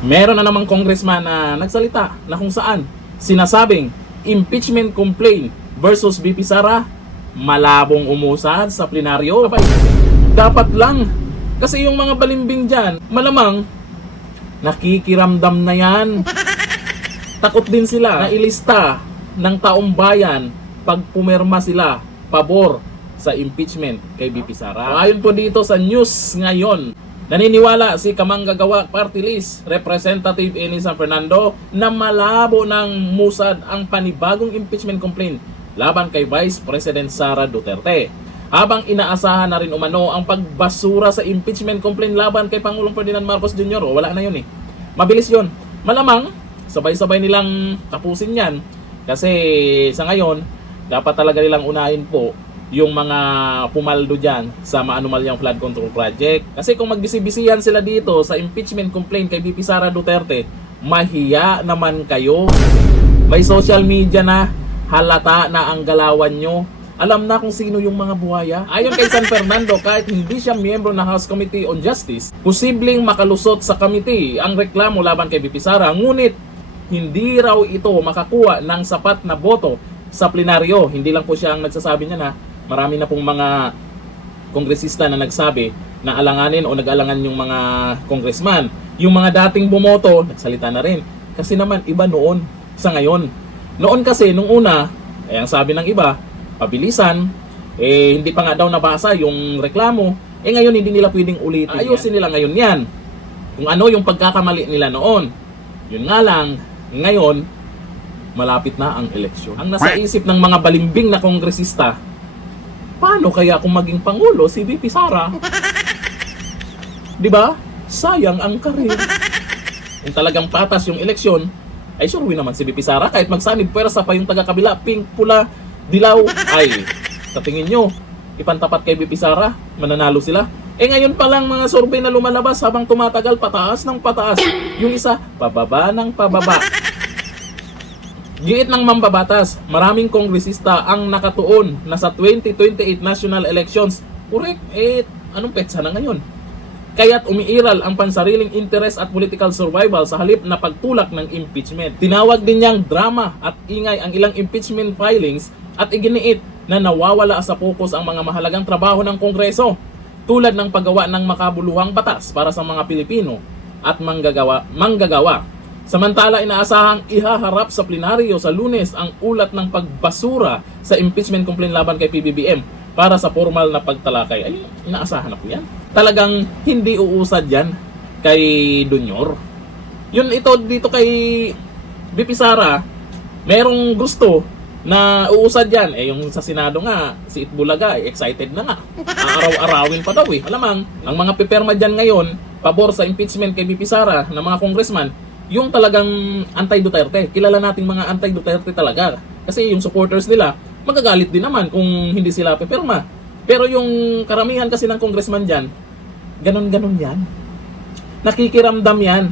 Meron na namang congressman na nagsalita na kung saan sinasabing impeachment complaint versus BP Sara malabong umusad sa plenaryo. Abay, dapat lang. Kasi yung mga balimbing dyan, malamang nakikiramdam na yan. Takot din sila na ilista ng taong bayan pag pumirma sila pabor sa impeachment kay BP Sara. Ayon po dito sa news ngayon, naniniwala si Kamanggagawa Party List Representative Eni San Fernando na malabo ng musad ang panibagong impeachment complaint laban kay Vice President Sara Duterte. Habang inaasahan na rin umano ang pagbasura sa impeachment complaint laban kay Pangulong Ferdinand Marcos Jr. Wala na yun eh. Mabilis yun. Malamang, sabay-sabay nilang tapusin yan. Kasi sa ngayon, dapat talaga nilang unahin po yung mga pumaldo dyan sa maanumalyang flood control project. Kasi kung magbisi-bisihan sila dito sa impeachment complaint kay BP Sara Duterte, mahiya naman kayo. May social media na, halata na ang galawan nyo. Alam na kung sino yung mga buhaya. Ayon kay San Fernando, kahit hindi siya miyembro ng House Committee on Justice, posibleng makalusot sa committee ang reklamo laban kay BP Sara. Ngunit, hindi raw ito makakuha ng sapat na boto sa plenaryo. Hindi lang po siya ang nagsasabi niya na marami na pong mga kongresista na nagsabi na alanganin o nag-alangan yung mga congressman. Yung mga dating bumoto, nagsalita na rin. Kasi naman, iba noon sa ngayon. Noon kasi, nung una, ang sabi ng iba, pabilisan, hindi pa nga daw nabasa yung reklamo, ngayon hindi nila pwedeng ulitin. Ayusin nila ngayon yan. Kung ano yung pagkakamali nila noon. Yun nga lang, ngayon, malapit na ang eleksyon. Ang nasa isip ng mga balimbing na kongresista, paano kaya kung maging Pangulo si VP Sara? Diba? Sayang ang karir. Kung talagang patas yung eleksyon, ay sure win naman si VP Sara. Kahit magsanib pwersa pa yung taga-kabila, pink, pula, dilaw, ay sa tingin nyo, ipantapat kay VP Sara, mananalo sila. Ngayon pa lang mga survey na lumalabas habang tumatagal, pataas ng pataas. Yung isa, pababa ng pababa. Giit ng mambabatas, maraming kongresista ang nakatuon na sa 2028 national elections. Correct, anong petsa na ngayon? Kaya't umiiral ang pansariling interes at political survival sa halip na pagtulak ng impeachment. Tinawag din niyang drama at ingay ang ilang impeachment filings at iginiit na nawawala sa pokus ang mga mahalagang trabaho ng Kongreso tulad ng paggawa ng makabuluhang batas para sa mga Pilipino at manggagawa. Samantala, inaasahang ihaharap sa plenaryo sa Lunes ang ulat ng pagbasura sa impeachment complaint laban kay PBBM para sa formal na pagtalakay. Ay, inaasahan na po yan. Talagang hindi uusad yan kay Dunyor. Yun ito dito kay VP Sara, merong gusto na uusad yan. Yung sa Senado nga, si Itbulaga, excited na nga. Aaraw-arawin pa daw eh. Alamang, ang mga piperma dyan ngayon, pabor sa impeachment kay VP Sara ng mga congressman, yung talagang anti-Duterte. Kilala nating mga anti-Duterte talaga. Kasi yung supporters nila, magagalit din naman kung hindi sila pipirma. Pero yung karamihan kasi ng congressman dyan, ganon-ganon yan. Nakikiramdam yan.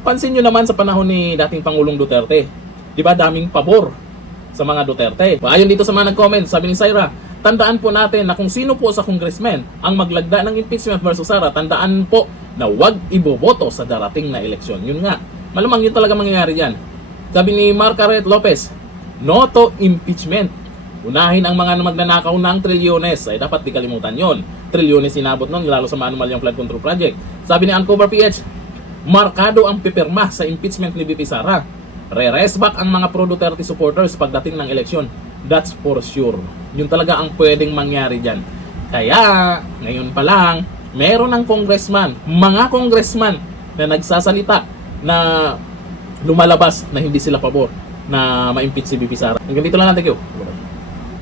Pansin nyo naman sa panahon ni dating Pangulong Duterte. Diba daming pabor sa mga Duterte. Ayon dito sa mga nag-comment, sabi ni Syra, tandaan po natin na kung sino po sa congressman ang maglagda ng impeachment versus Sara, tandaan po na wag iboboto sa darating na eleksyon. Yun nga. Malamang yun talaga mangyayari dyan. Sabi ni Margaret Lopez, no to impeachment. Unahin ang mga magnanakaw ng trilyones. Ay dapat di kalimutan yun. Trilyones sinabot nun, lalo sa maanumalyang flood control project. Sabi ni Uncover PH, markado ang pipirma sa impeachment ni VP Sara. Re-rest back ang mga pro-Duterte supporters pagdating ng eleksyon. That's for sure. Yun talaga ang pwedeng mangyari dyan. Kaya, ngayon pa lang, meron ng mga congressman na nagsasalita na lumalabas na hindi sila pabor na ma-impeach si VP Sara. Hanggang dito lang natin, thank you.